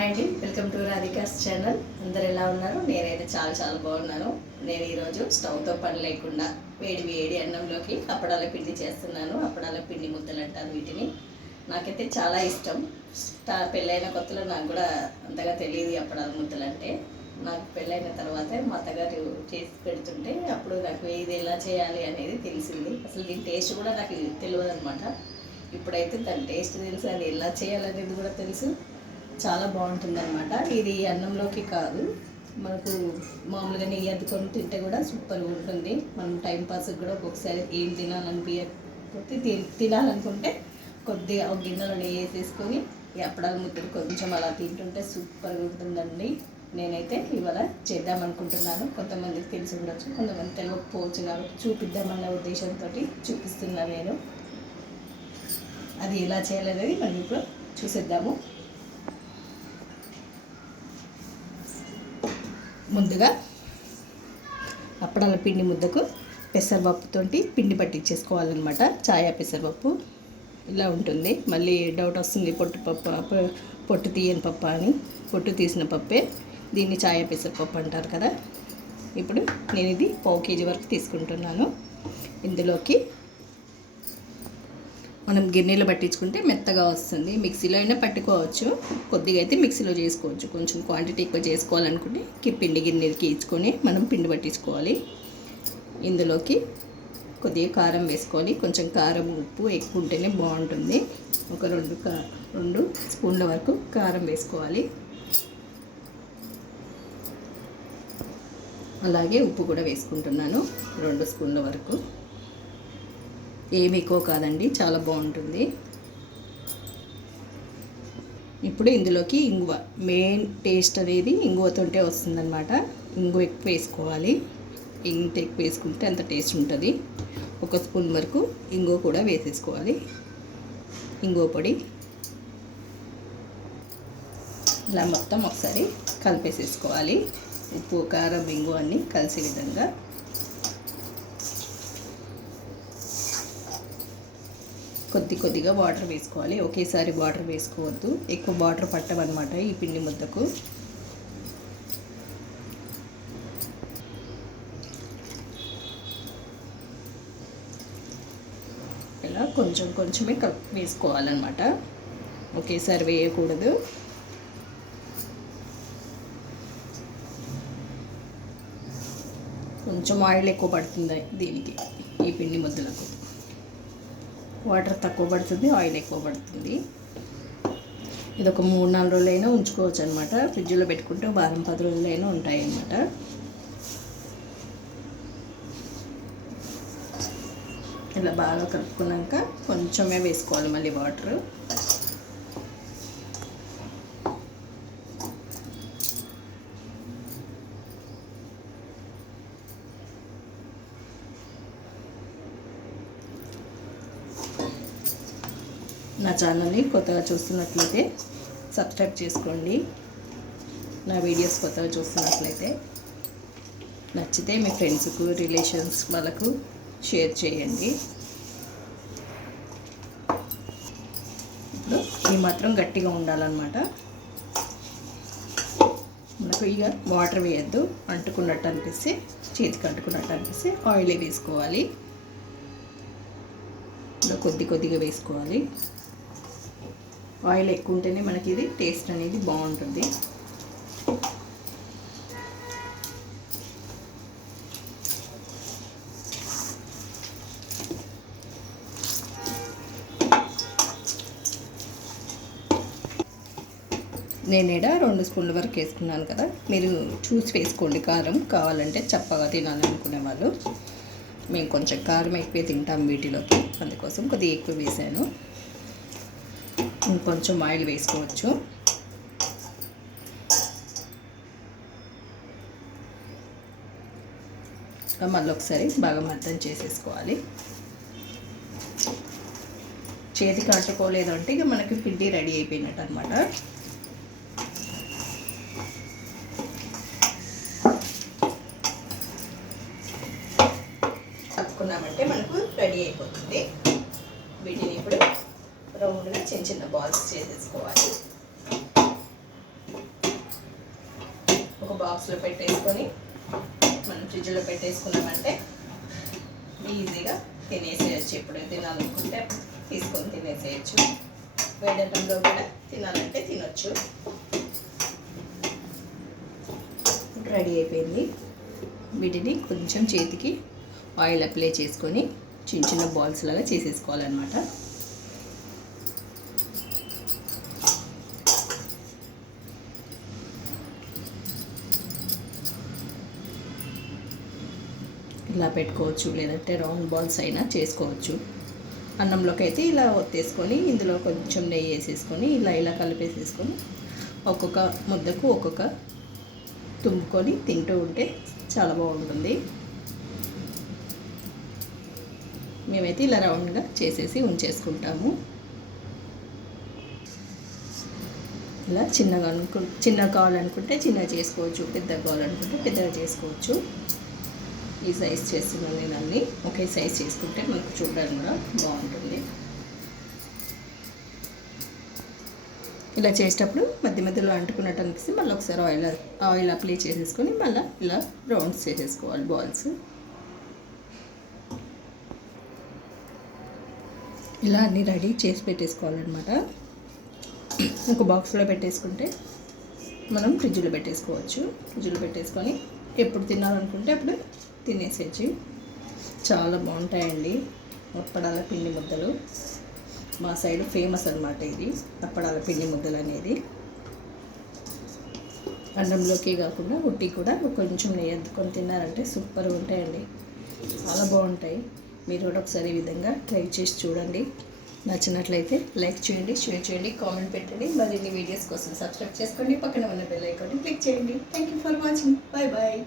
Hi అండి, welcome to Radhika's channel. అందరు ఎలా ఉన్నారు? నేనైతే చాలా బాగున్నాను. నేను ఈరోజు స్టవ్తో పని లేకుండా వేడి వేడి అన్నంలోకి అప్పడాల పిండి చేస్తున్నాను. అప్పడాల పిండి ముద్దలు అంటారు వీటిని. నాకైతే చాలా ఇష్టం. పెళ్ళైన కొత్తలో నాకు కూడా అంతగా తెలియదు అప్పడాల ముద్దలు అంటే. నాకు పెళ్ళైన తర్వాతే మా అత్తగారు చేసి పెడుతుంటే అప్పుడు నాకు ఇది ఎలా చేయాలి అనేది తెలిసింది. అసలు దీని టేస్ట్ కూడా నాకు తెలియదు అనమాట. ఇప్పుడైతే దాని టేస్ట్ తెలుసు, అది ఎలా చేయాలనేది కూడా తెలుసు. చాలా బాగుంటుందన్నమాట. ఇది అన్నంలోకి కాదు, మనకు మామూలుగా నెయ్యి అద్దుకొని తింటే కూడా సూపర్గా ఉంటుంది. మనం టైంపాస్కి కూడా ఒక్కొక్కసారి ఏం తినాలనిపించకపోతే తినాలనుకుంటే కొద్దిగా ఒక గిన్నెలో నెయ్యి వేసేసుకొని ఈ అప్పడాల ముద్దలు కొంచెం అలా తింటుంటే సూపర్గా ఉంటుందండి. నేనైతే ఇవాళ చేద్దామనుకుంటున్నాను. కొంతమందికి తెలిసి ఉండొచ్చు, కొంతమంది తెలియకపోవచ్చు, కాబట్టి చూపిద్దామన్న ఉద్దేశంతో చూపిస్తున్నాను నేను. అది ఎలా చేయాలనేది మనం ఇప్పుడు చూసేద్దాము. ముందుగా అప్పడాల పిండి ముద్దకు పెసరపప్పుతో పిండి పట్టించేసుకోవాలన్నమాట. ఛాయా పెసరపప్పు ఇలా ఉంటుంది. మళ్ళీ డౌట్ వస్తుంది, పొట్టు తీయని పప్పు అని. పొట్టు తీసిన పప్పే దీన్ని ఛాయా పెసరపప్పు అంటారు కదా. ఇప్పుడు నేను ఇది 1/4 kg వరకు తీసుకుంటున్నాను. ఇందులోకి మనం గిన్నెలో పట్టించుకుంటే మెత్తగా వస్తుంది. మిక్సీలో అయినా పట్టుకోవచ్చు, కొద్దిగా అయితే మిక్సీలో చేసుకోవచ్చు. కొంచెం క్వాంటిటీ ఎక్కువ చేసుకోవాలనుకుంటే పిండి గిన్నెకి ఇచ్చుకొని మనం పిండి పట్టించుకోవాలి. ఇందులోకి కొద్దిగా కారం వేసుకోవాలి. కొంచెం కారం ఉప్పు ఎక్కువ ఉంటేనే బాగుంటుంది. ఒక 2 స్పూన్ల వరకు కారం వేసుకోవాలి. అలాగే ఉప్పు కూడా వేసుకుంటున్నాను, 2 స్పూన్ల వరకు. ఏమి ఎక్కువ కాదండి, చాలా బాగుంటుంది. ఇప్పుడు ఇందులోకి ఇంగువ, మెయిన్ టేస్ట్ అనేది ఇంగువతోటే వస్తుందన్నమాట. ఇంగువ ఎక్కువ వేసుకోవాలి. ఎంత ఎక్కువ వేసుకుంటే అంత టేస్ట్ ఉంటుంది. 1 స్పూన్ వరకు ఇంగువ కూడా వేసేసుకోవాలి. ఇంగువ పొడి ఇలా మొత్తం ఒకసారి కలిపేసేసుకోవాలి. ఉప్పు, కారం, ఇంగువ అన్నీ కలిసే విధంగా. కొద్దిగా వాటర్ వేసుకోవాలి. ఒకేసారి వాటర్ వేసుకోవద్దు, ఎక్కువ వాటర్ పట్టవన్నమాట ఈ పిండి ముద్దకు. ఇలా కొంచెమే వేసుకోవాలన్నమాట, ఒకేసారి వేయకూడదు. కొంచెం ఆయిల్ ఎక్కువ పడుతుంది దీనికి, ఈ పిండి ముద్దలకు. వాటర్ తక్కువ పడుతుంది, ఆయిల్ ఎక్కువ పడుతుంది. ఇది ఒక 3-4 రోజులైనా ఉంచుకోవచ్చు అనమాట. ఫ్రిడ్జ్లో పెట్టుకుంటే వారం 10 రోజులైనా ఉంటాయి అన్నమాట. ఇలా బాగా కలుపుకున్నాక కొంచెమే వేసుకోవాలి మళ్ళీ వాటర్. నా ఛానల్ని కొత్తగా చూస్తున్నట్లయితే సబ్స్క్రైబ్ చేసుకోండి. నా వీడియోస్ కొత్తగా చూస్తున్నట్లయితే నచ్చితే మీ ఫ్రెండ్స్కు, రిలేషన్స్ వాళ్ళకు షేర్ చేయండి. ఇప్పుడు ఈ మాత్రం గట్టిగా ఉండాలన్నమాట. మనకు ఇక వాటర్ వేయద్దు, అంటుకున్నట్టు అనిపిస్తే, చేతికి అంటుకున్నట్టు అనిపిస్తే ఆయిల్ వేసుకోవాలి. ఇలా కొద్దిగా వేసుకోవాలి. ఆయిల్ ఎక్కువ ఉంటేనే మనకి ఇది టేస్ట్ అనేది బాగుంటుంది. నేను ఇక్కడ 2 స్పూన్ల వరకు వేసుకున్నాను కదా, మీరు చూసి వేసుకోండి. కారం కావాలంటే చప్పగా తినాలనుకునే వాళ్ళు. మేము కొంచెం కారం ఎక్కువ తింటాం వీటిలోకి, అందుకోసం కొద్దిగా ఎక్కువ వేసాను. ఇంకొంచెం ఆయిల్ వేసుకోవచ్చు. మళ్ళీ ఒకసారి బాగా మర్దన చేసేసుకోవాలి. చేతికి అంటుకోలేదు అంటే ఇక మనకి పిండి రెడీ అయిపోయినట్టు అనమాట. కలుపుకున్నామంటే మనకు రెడీ అయిపోతుంది. వీటిని ఇప్పుడు రౌండ్గా చిన్న బాల్స్ చేసేసుకోవాలి. బాక్స్లో పెట్టేసుకొని మనం ఫ్రిడ్జ్లో పెట్టేసుకున్నామంటే ఈజీగా తినేసేయచ్చు. ఎప్పుడు తినాలనుకుంటే తీసుకొని తినేసేయచ్చు. వేడటంలో కూడా తినాలంటే తినొచ్చు. రెడీ అయిపోయింది. వీటిని కొంచెం చేతికి ఆయిల్ అప్లై చేసుకొని చిన్న చిన్న బాల్స్ లాగా చేసేసుకోవాలన్నమాట. ఇలా పెట్టుకోవచ్చు, లేదంటే రౌండ్ బాల్స్ అయినా చేసుకోవచ్చు. అన్నంలోకి అయితే ఇలా ఒత్తేసుకొని ఇందులో కొంచెం నెయ్యి వేసేసుకొని ఇలా కలిపేసేసుకొని ఒక్కొక్క ముద్దకు ఒక్కొక్క తుంపుకొని తింటూ ఉంటే చాలా బాగుంటుంది. మేమైతే ఇలా రౌండ్గా చేసేసి ఉంచేసుకుంటాము. ఇలా చిన్నగా కావాలనుకుంటే చిన్నగా చేసుకోవచ్చు, పెద్దగా కావాలనుకుంటే పెద్దగా చేసుకోవచ్చు. ఈ సైజ్ చేస్తున్నాను నేను అన్నీ. ఒకే సైజ్ చేసుకుంటే మనకు చూడడానికి కూడా బాగుంటుంది. ఇలా చేసేటప్పుడు మధ్య మధ్యలో అంటుకున్నట్టు అనిపిస్తే మళ్ళీ ఒకసారి ఆయిల్ అప్లై చేసేసుకొని మళ్ళీ ఇలా రౌండ్స్ చేసేసుకోవాలి బాల్స్. ఇలా అన్నీ రెడీ చేసి పెట్టేసుకోవాలన్నమాట. ఒక బాక్స్లో పెట్టేసుకుంటే మనం ఫ్రిడ్జ్లో పెట్టేసుకోవచ్చు. ఫ్రిడ్జ్లో పెట్టేసుకొని ఎప్పుడు తినాలనుకుంటే అప్పుడు తినేసేసి చాలా బాగుంటాయండి అప్పడాల పిండి ముద్దలు. మా సైడ్ ఫేమస్ అన్నమాట ఇది అప్పడాల పిండి ముద్దలు అనేది. అన్నంలోకి కాకుండా ఉట్టి కూడా కొంచెం నెయ్యి అద్దుకొని తిన్నారంటే సూపర్గా ఉంటాయండి, చాలా బాగుంటాయి. మీరు కూడా ఒకసారి ఈ విధంగా ట్రై చేసి చూడండి. నచ్చినట్లయితే లైక్ చేయండి, షేర్ చేయండి, కామెంట్ పెట్టండి. మరిన్ని వీడియోస్ కోసం సబ్స్క్రైబ్ చేసుకోండి. పక్కన ఉన్న బెల్ ఐకాన్ని క్లిక్ చేయండి. Thank you for watching. Bye bye.